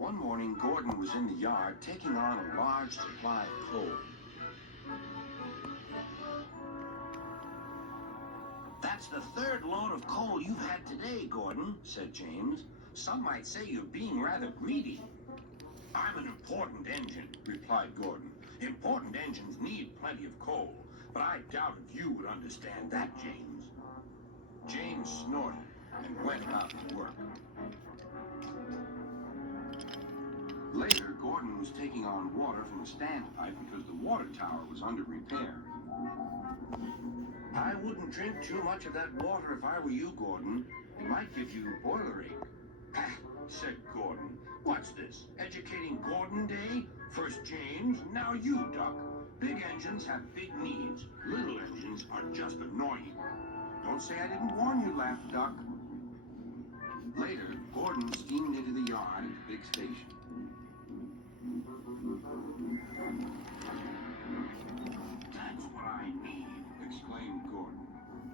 One morning, Gordon was in the yard taking on a large supply of coal. "That's the third load of coal you've had today, Gordon," said James. "Some might say you're being rather greedy." "I'm an important engine," replied Gordon. "Important engines need plenty of coal, but I doubt if you would understand that, James." James snorted and went about his work. Later, Gordon was taking on water from a standpipe because the water tower was under repair. "I wouldn't drink too much of that water if I were you, Gordon. It might give you boiler ache." "Ha," said Gordon. "What's this? Educating Gordon Day? First James, now you, Duck. Big engines have big needs. Little engines are just annoying." "Don't say I didn't warn you," laughed Duck. Later, Gordon steamed into the yard at the big station. "That's what I need," exclaimed Gordon.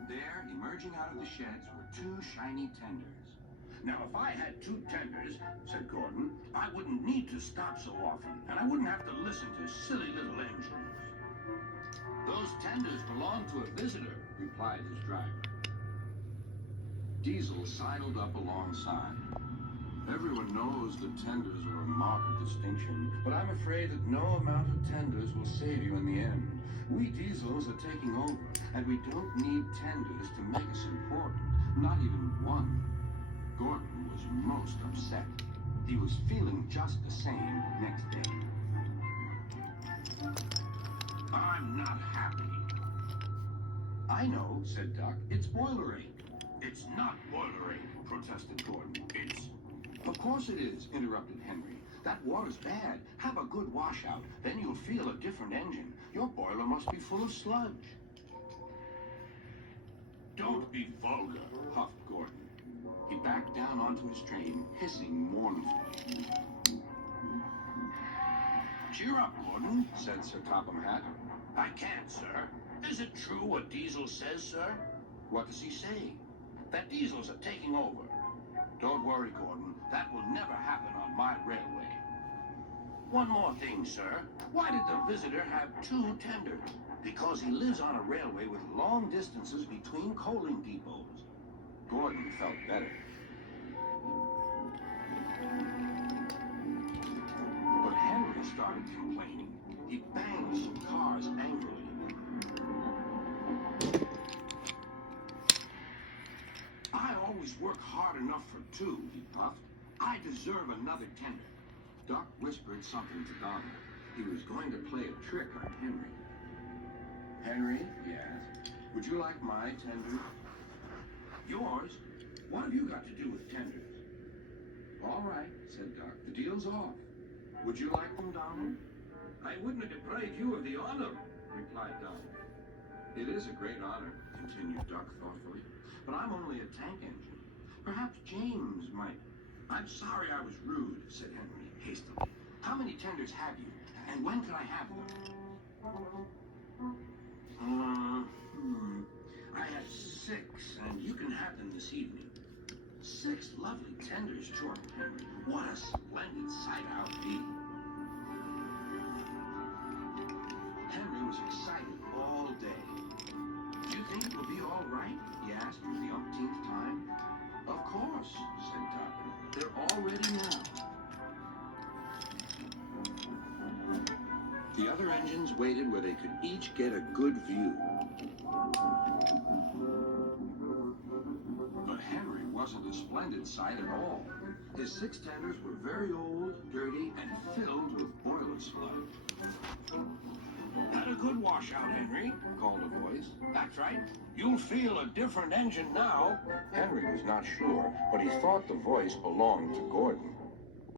There, emerging out of the sheds, were two shiny tenders. "Now, if I had two tenders," said Gordon, "I wouldn't need to stop so often, and I wouldn't have to listen to silly little engines." "Those tenders belong to a visitor," replied his driver. Diesel sidled up alongside. "Everyone knows that tenders are a mark of distinction, but I'm afraid that no amount of tenders will save you in the end. We Diesels are taking over, and we don't need tenders to make us important, not even one." Gordon was most upset. He was feeling just the same next day. "I'm not happy." "I know," said Duck. "It's boiler ache." "It's not boiler ache," protested Gordon. "It's..." "Of course it is," interrupted Henry. "That water's bad. Have a good washout. Then you'll feel a different engine. Your boiler must be full of sludge." "Don't be vulgar," puffed Gordon. He backed down onto his train, hissing mournfully. "Cheer up, Gordon," said Sir Topham Hatt. "I can't, sir. Is it true what Diesel says, sir?" "What does he say?" "That Diesels are taking over." "Don't worry, Gordon. That will never happen on my railway." "One more thing, sir. Why did the visitor have two tenders?" "Because he lives on a railway with long distances between coaling depots." Gordon felt better. But Henry started complaining. He banged some cars angrily. "I always work hard enough for two," he puffed. "I deserve another tender." Duck whispered something to Donald. He was going to play a trick on Henry. "Henry," he asked, "would you like my tenders?" "Yours? What have you got to do with tenders?" "All right," said Duck. "The deal's off. Would you like them, Donald?" "I wouldn't deprive you of the honor," replied Donald. "It is a great honor," continued Duck thoughtfully, "but I'm only a tank engine. Perhaps James might..." "I'm sorry I was rude," said Henry hastily. "How many tenders have you, and when can I have them?" "I have 6, and you can have them this evening." 6 lovely tenders, chortled Henry. "What a splendid sight I'll be." Henry was excited all day. "Do you think it will be all right?" he asked for the umpteenth time. "Of course," said Duck. "They're all ready now." The other engines waited where they could each get a good view. But Henry wasn't a splendid sight at all. His 6 tenders were very old, dirty, and filled with boiler sludge. "Had a good washout, Henry," called a voice. "That's right. You'll feel a different engine now." Henry was not sure, but he thought the voice belonged to Gordon.